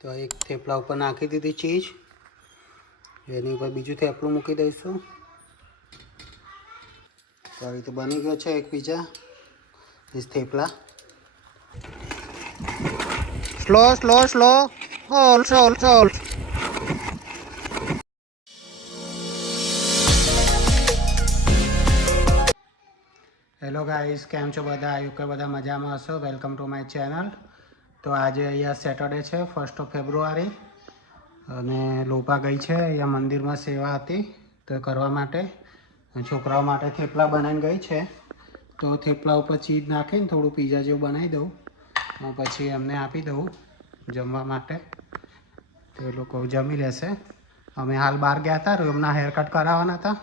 તો એક થેપલા ઉપર નાખી દીધી ચીઝ, એની ઉપર બીજું થેપલું મૂકી દઈશું. તો આ રીતે બની ગયો છે એક pizza thepla. Slow slow slow હોલ સોલ સોલ. હેલો ગાઈસ, કેમ છો બધા? આયુ કે બધા મજામાં હશો? Welcome to my channel. તો આજે અહીંયા સેટરડે છે, 1 ફેબ્રુઆરી, અને લોપા ગઈ છે અહીંયા મંદિરમાં સેવા હતી તો કરવા માટે. છોકરાઓ માટે થેપલા બનાવીને ગઈ છે. તો થેપલા ઉપર ચીઝ નાખીને થોડું પીઝા જેવું બનાવી દઉં, પછી એમને આપી દઉં જમવા માટે, તો એ લોકો જમી લેશે. અમે હાલ બહાર ગયા હતા, એમના હેરકટ કરાવવાના હતા,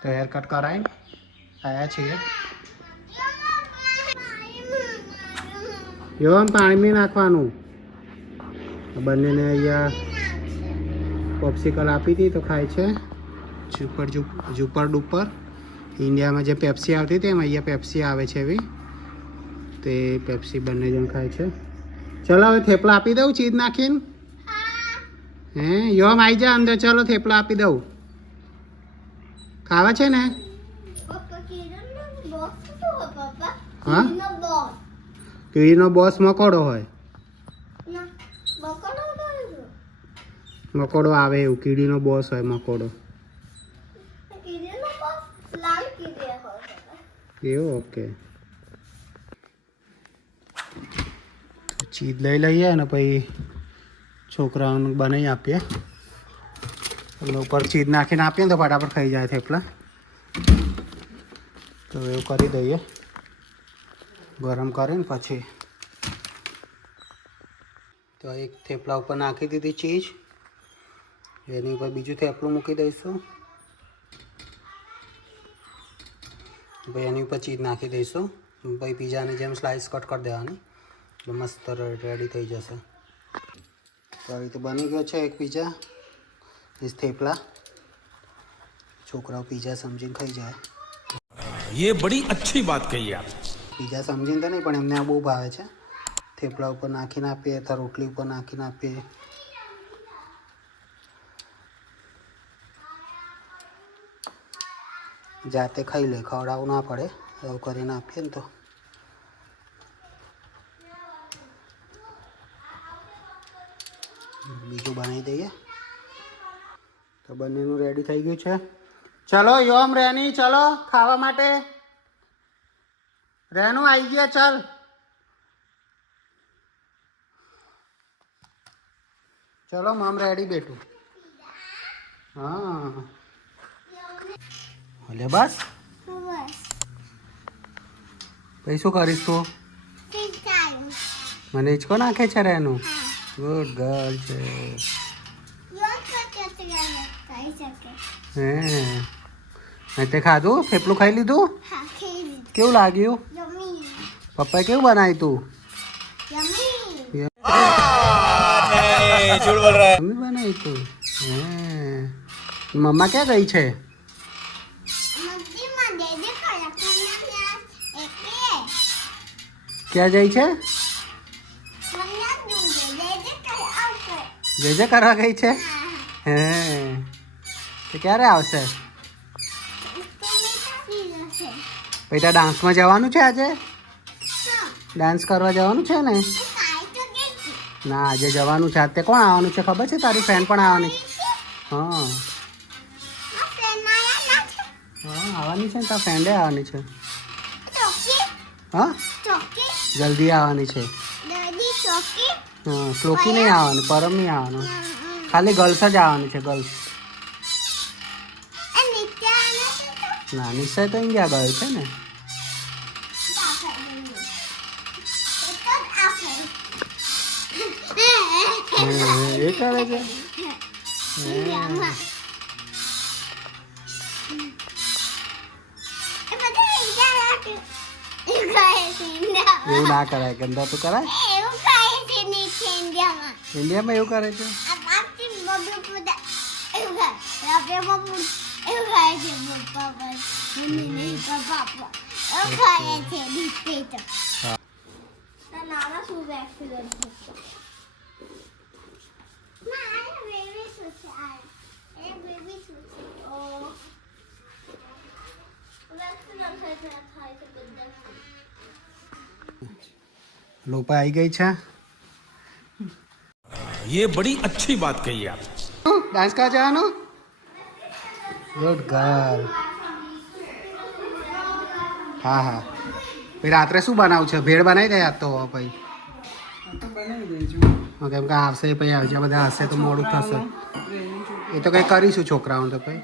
તો હેરકટ કરાવીને આવ્યા છીએ. યોન પાણી નાખવાનું. બંનેને અહીંયા પોપ્સિકલ આપી હતી તો ખાય છે. ઝુપર ડુપર. ઇન્ડિયામાં જે પેપ્સી આવતી હતી એમાં અહીંયા પેપ્સી આવે છે એવી, તે પેપ્સી બંને જણ ખાય છે. ચલો હવે થેપલા આપી દઉં ચીઝ નાખીને. હે યોમ આવી જા અંદર. ચલો થેપલા આપી દઉં. ખાવા છે ને? હા, કીડીનો બોસ મકોડો હોય. મકોડો આવે એવું, કીડીનો બોસ હોય મકોડો એવું. ઓકે, ચીઝ લઈ લઈએ અને પછી છોકરાઓને બનાવી આપીએ. ઉપર ચીઝ નાખીને આપીએ ને તો ફટાફટ ખાઈ જાય થેપલા. તો એવું કરી દઈએ, ગરમ કરીને પછી. તો એક થેપલા ઉપર નાખી દીધી ચીઝ, એની ઉપર બીજું થેપલું મૂકી દઈશું. ભાઈ એની ઉપર ચીઝ નાખી દઈશું. ભાઈ પીઝાની જેમ સ્લાઇસ કટ કરી દેવાની, એટલે મસ્ત રેડી થઈ જશે. તો આ રીતે બની ગયો છે એક પીઝા થેપલા. છોકરાઓ પીઝા સમજીને ખાઈ જાય. ये बड़ी अच्छी बात कही आप. પીઝા સમજીને તો નહીં, પણ એમને આ બહુ ભાવે છે. થેપલા ઉપર નાખીને આપીએ અથવા રોટલી ઉપર નાખીને આપીએ. જાતે ખાઈ લે, ખવડાવવું ના પડે, એવું કરીને આપીએ ને તો. બીજું બનાવી દઈએ. તો બંનેનું રેડી થઈ ગયું છે. ચલો યોમ રેની, ચલો ખાવા માટે. રેનું આવી ગયા, ચાલ. ચલો મમ રેડી બેઠું. હા લે બસ. પછી શું કરીશ તું? મને હિંચકો નાખે છે રેનું. ગુડ ગર્લ છે. હે તે ખાધું? થેપલું ખાઈ લીધું? કેવું લાગ્યું? પપ્પાએ કેવું બનાવ્યું તું? મમ્મી બનાવી તું? હે મમ્મા ક્યાં ગઈ છે? ક્યાં જઈ છે? જે કરવા ગઈ છે? હે તો ક્યારે આવશે? બેટા ડાન્સમાં જવાનું છે આજે? ડાન્સ કરવા જવાનું છે ને? ના, આજે જવાનું છે. આજે કોણ આવવાનું છે ખબર છે? તારી ફ્રેન્ડ પણ આવવાની. હા હા, આવવાની છે ને, તારી ફ્રેન્ડે આવવાની છે. હા, જલ્દી આવવાની છે. હા, શ્લોકી નહીં આવવાની, પરમ નહીં આવવાનું, ખાલી ગર્લ્સ જ આવવાની છે. ગર્લ્સ. ના, નિશ્ચય તો ઇન્ડિયા ગયો છે ને. એ કરે છે. એવું ના કરાય, ગંદા તો કરાય. ઇન્ડિયામાં એવું કરે છે. નાના શું એક્સિડન્ટ થશે ના આ બેબી શું છે આ એ બેબી શું છે ઓ એક્સિડન્ટ થાય છે બધા લોપા આવી ગઈ છે. ये बड़ी अच्छी बात कही आप. ડાન્સ કરવા જવાનું. Good girl. હા હા પછી રાત્રે શું બનાવું છે? ભેળ બનાવી દે આજ તો પછી કેમ કે આવશે પછી આવશે બધા હશે તો મોડું થશે. એ તો કંઈ કરીશું છોકરાઓને તો પછી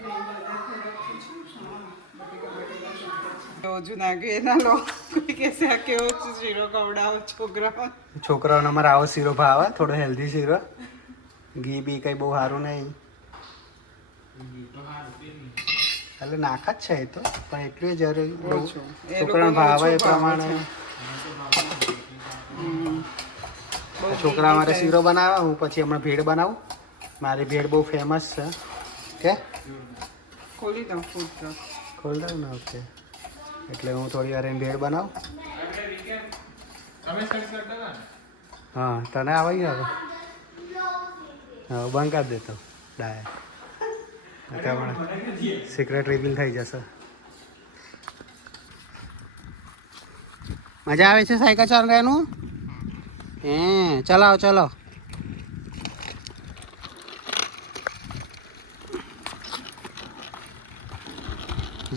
છોકરાઓને અમારે આવો શીરો ભાવે, થોડો હેલ્ધી શીરો. ઘી બી કંઈ બહુ સારું નહીં એટલે નાખ જ છે એ તો, પણ એટલું જરૂર છોકરાને ભાવે એ પ્રમાણે છોકરા માટે શીરો બનાવે. હું પછી હમણાં ભેળ બનાવું. મારી ભેળ બહુ ફેમસ છે. કે ખોલી દઉં ને? ઓકે એટલે હું થોડી વાર ભેળ બનાવું. હા તને આવી ગયો હવે બંધ કરી દેતો ડાયા સિક્રેટ રિવીલ થઈ જશે. મજા આવે છે સાયકલ ચાલવાનું? હે ચલાવો ચલો.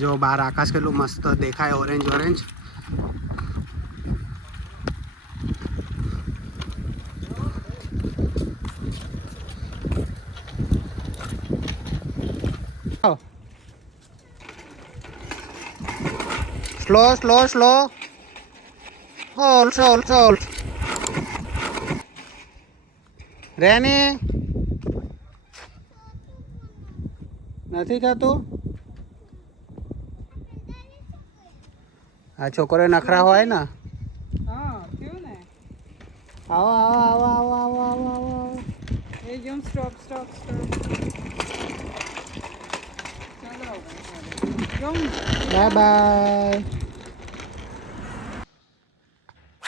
જો બહાર આકાશ કેટલું મસ્ત દેખાય, orange orange. Slow slow slow. Hold hold hold. રેની નથી થતું. આ છોકરો નખરા હોય ને. આવો આવો આવો આવો આવો આવો આવો. Stop stop stop. Bye bye.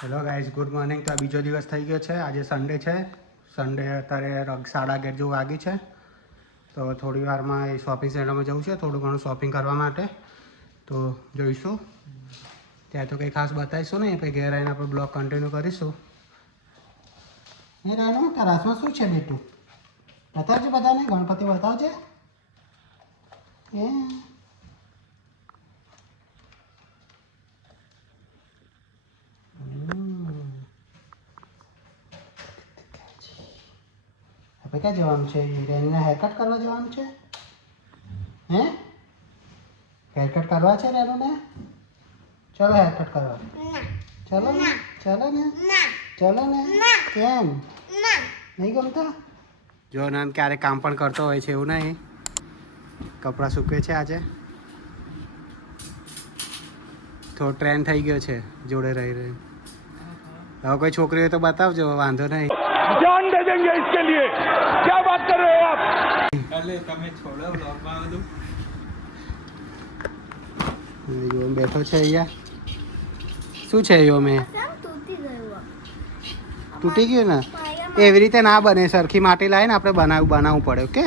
Hello guys, good morning. તો આ બીજો દિવસ થઈ ગયો છે. આજે સન્ડે છે. સન્ડે અત્યારે 11:30 જેવું વાગી છે. તો થોડી વારમાં એ શોપિંગ સેન્ટરમાં જવું છે, થોડું ઘણું શોપિંગ કરવા માટે. તો જોઈશું. ત્યાં તો કંઈ ખાસ બતાવીશું નહીં, પછી ઘેર આવીને આપણે બ્લોગ કન્ટિન્યુ કરીશું. હે રાનુ, તારા હાથમાં શું છે બેટું? બતાવજે બધાને, ગણપતિ બતાવજે. હે આપણે ક્યાં જવાનું છે? રેનીના હેરકટ કરવા જવાનું છે? હે હેરકટ કરવા છે રેનુને? ચલો હેરકટ કરવા. ચલો ને, ચલો ને, ચલો ને. કેમ નહીં ગમતા? જો નાન ક્યારેક કામ પણ કરતો હોય છે, એવું નહીં. કપડાં સૂકવે છે આજે. થોડો ટ્રેન થઈ ગયો છે જોડે રહી રહી. હવે કોઈ છોકરી હોય તો બતાવજો, વાંધો નહીં. जान दे देंगे इसके लिए. क्या बात कर रहे हो आप? બેઠો છે અહીંયા. શું છે યો? મેં તૂટી ગયું ને? એવી રીતે ના બને. સરખી માટી લાવીને આપણે બનાવવું પડે. ઓકે,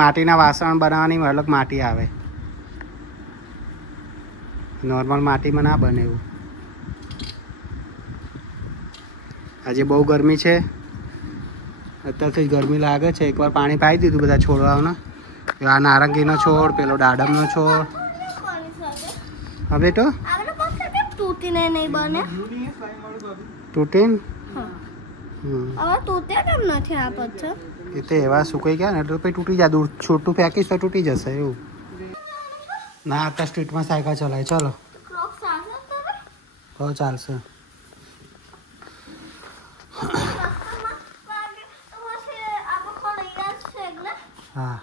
માટીના વાસણ બનાવવાની અલગ માટી આવે, નોર્મલ માટીમાં ના બને એવું. આજે બહુ ગરમી છે. અત્યારથી જ ગરમી લાગે છે. એકવાર પાણી પાઈ દીધું બધા છોડવાઓના. આ નારંગીનો છોડ, પેલો દાડમનો છોડ. હા બેટો, તૂટીને નહીં બને. તૂટીને હવે તૂટે કેમ નથી આ પથ્થર? એ તો એવા સુકાઈ ગયા ને એટલે પછી તૂટી જાય. દૂર છોટું ફેંકીશ તો તૂટી જશે એવું. ના અત્યારે સ્ટ્રીટમાં સાયકલ ચલાય. ચલો હો ચાલશે. હા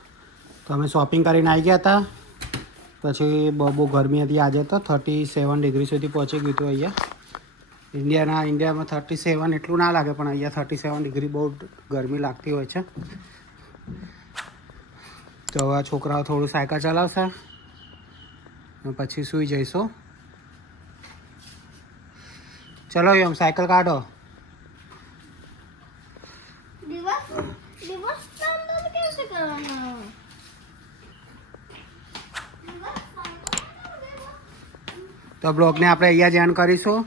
તો અમે શોપિંગ કરીને આવી ગયા હતા. પછી બહુ ગરમી હતી આજે. તો 37 ડિગ્રી સુધી પહોંચી ગયું હતું અહીંયા. ઇન્ડિયામાં 37 એટલું ના લાગે, પણ અહીંયા 37 ડિગ્રી બહુ ગરમી લાગતી હોય છે. તો હવે છોકરાઓ થોડું સાયકલ ચલાવશે પછી સૂઈ જઈશું. ચલો યમ સાયકલ કાઢો. દિવસ દિવસ કામ તો કેવી રીતે કરવાનો? તો બ્લોગને આપણે અહીંયા જ એન્ડ કરીશું.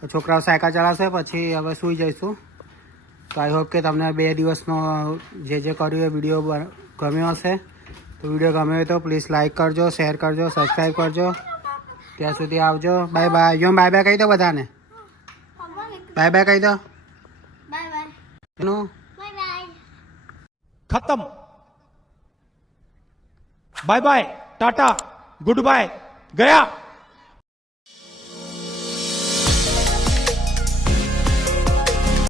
તો છોકરાઓ સાયકલ ચલાવશે પછી હવે સૂઈ જઈશું. તો આઈ હોપ કે તમને 2 દિવસનો જે કર્યું એ વિડીયો ગમ્યો હશે. તો વિડીયો ગમ્યો હોય તો પ્લીઝ લાઇક કરજો, શેર કરજો, સબસ્ક્રાઈબ કરજો. ત્યાં સુધી આવજો. Bye bye. Yum bye bye કહી દો બધાને. બાય બાય કહી દો. બાય બાય એનું બાય બાય. खत्म. Bye bye, tata, goodbye, गया.